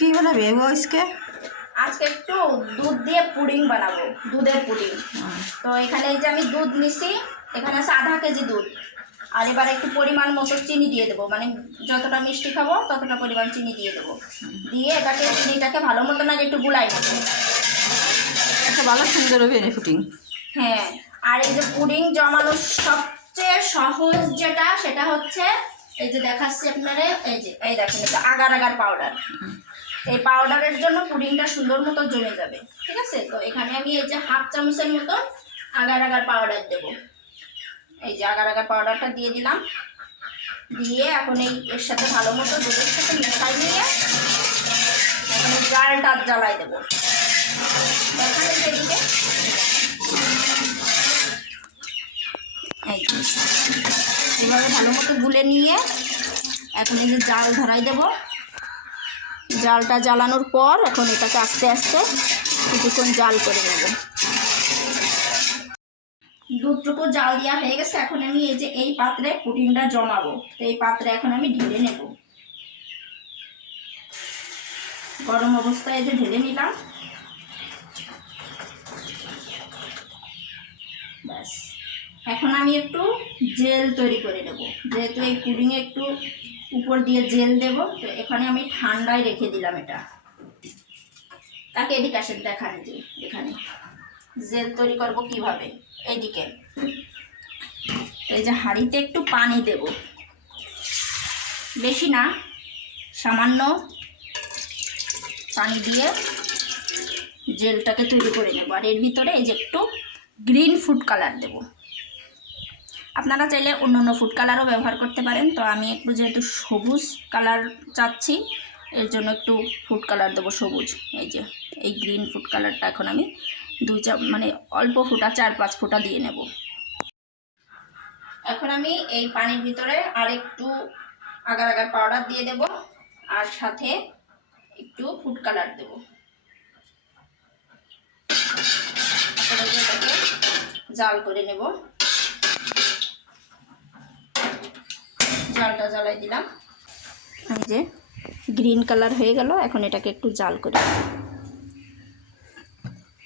কি বানাবে আজকে? আজকে একটু দুধ দিয়ে পুডিং বানাবো, দুধের পুডিং। তো এখানে এই যে আমি দুধ নিছি, এখানে আছে আধা কেজি দুধ। আর এবার একটু পরিমাণ মতো চিনি দিয়ে দেবো, মানে যতটা মিষ্টি খাবো ততটা পরিমাণ চিনি দিয়ে দেবো। দিয়ে এটাকে চিনিটাকে ভালো মতো আগে একটু গুলাই নেবো। একটা ভালো সুন্দর হবে পুডিং। হ্যাঁ, আর এই যে পুডিং জমানোর সবচেয়ে সহজ যেটা, সেটা হচ্ছে এই যে দেখাচ্ছি আপনারে, এই দেখেন এটা আগার আগার পাউডার। এই পাউডারের জন্য পুডিংটা সুন্দর মতো জমে যাবে, ঠিক আছে? তো এখানে আমি এই যে হাফ চামচের মতো আগার আগার পাউডার দেব। এই যে আগার আগার পাউডারটা দিয়ে দিলাম। দিয়ে এখন এর সাথে ভালো মতো দুধের সাথে মেশাই নিয়ে এখন জালটা জ্বালাই দেবো। এখানে সেদিকে এইভাবে ভালো মতো গুলে নিয়ে এখন এই যে জাল ধরাই দেব। জালটা জ্বালানোর পর এখন এটাকে আস্তে আস্তে কিছুক্ষণ জাল করে নেব। দুধটুকু জাল দেওয়া হয়ে গেছে। এখন আমি এই যে এই পাত্রে পুডিংটা জমাবো। তো এই পাত্রে এখন আমি ঢেলে নেব। গরম অবস্থায় এই যে ঢেলে নিলাম। ব্যাস, এখন আমি একটু জেল তৈরি করে নেব। যেহেতু এই পুডিংয়ে একটু উপর দিয়ে জেল দেব, তো এখানে আমি ঠান্ডায় রেখে দিলাম এটা। তাকে এদিকে আসেন দেখান, যে এখানে জেল তৈরি করব কিভাবে। এইদিকে এই যে হাঁড়িতে একটু পানি দেব, বেশি না, সামান্য পানি দিয়ে জেলটাকে তৈরি করে নেব। আর এর ভিতরে এই যে একটু গ্রিন ফুড কালার দেব। আপনারা চাইলে অন্য অন্য ফুড কালারও ব্যবহার করতে পারেন। তো আমি একটু যেহেতু সবুজ কালার চাচ্ছি, এর জন্য একটু ফুড কালার দেবো সবুজ। এই যে এই গ্রিন ফুড কালারটা এখন আমি মানে অল্প ফোঁটা, 4-5 ফোঁটা দিয়ে নেব। এখন আমি এই পানির ভিতরে আর একটু আগার আগার পাউডার দিয়ে দেব, আর সাথে একটু ফুড কালার দেব। এটাকে জাল করে নেব। জালটা জ্বালাই দিলাম। এই যে গ্রিন কালার হয়ে গেল। এখন এটাকে একটু জাল করে,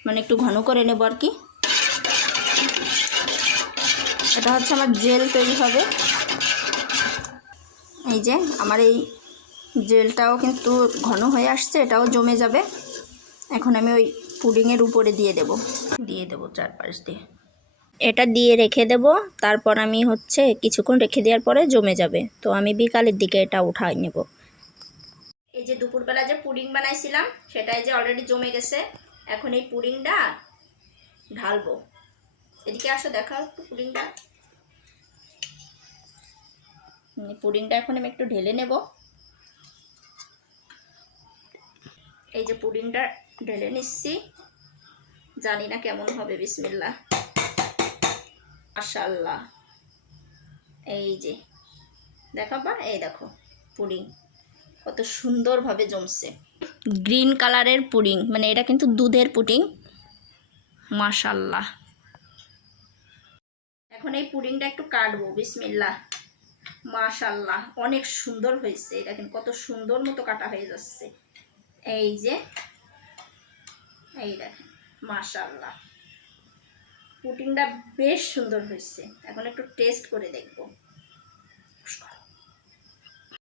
মানে একটু ঘন করে নেব আর কি। এটা হচ্ছে আমার জেল তৈরি হবে। এই যে আমার এই জেলটাও কিন্তু ঘন হয়ে আসছে, এটাও জমে যাবে। এখন আমি ওই পুডিংয়ের উপরে দিয়ে দেব চারপাশ দিয়ে। এটা দিয়ে রেখে দেব। তারপর আমি হচ্ছে কিছুক্ষণ রেখে দেওয়ার পরে জমে যাবে। তো আমি বিকালের দিকে এটা উঠাই নেব। এই যে দুপুরবেলা যে পুডিং বানাইছিলাম, সেটাই যে অলরেডি জমে গেছে। এখন এই পুডিংটা ঢালবো। এদিকে আসো, দেখাও একটু পুডিংটা। পুডিংটা এখন আমি একটু ঢেলে নেব। এই যে পুডিংটা ঢেলে নিচ্ছি, জানি না কেমন হবে। বিসমিল্লাহ, মাশাআল্লাহ। এই যে দেখাবা, এই দেখো পুডিং কত সুন্দরভাবে জমছে। গ্রিন কালারের পুডিং, মানে এটা কিন্তু দুধের পুডিং। মাশাআল্লাহ। এখন এই পুডিংটা একটু কাটবো। বিসমিল্লাহ, মাশাআল্লাহ, অনেক সুন্দর হয়েছে। দেখেন কত সুন্দর মতো কাটা হয়ে যাচ্ছে। এই যে এই দেখেন, মাশাআল্লাহ, পুডিংটা বেশ সুন্দর হয়েছে। এখন একটু টেস্ট করে দেখব।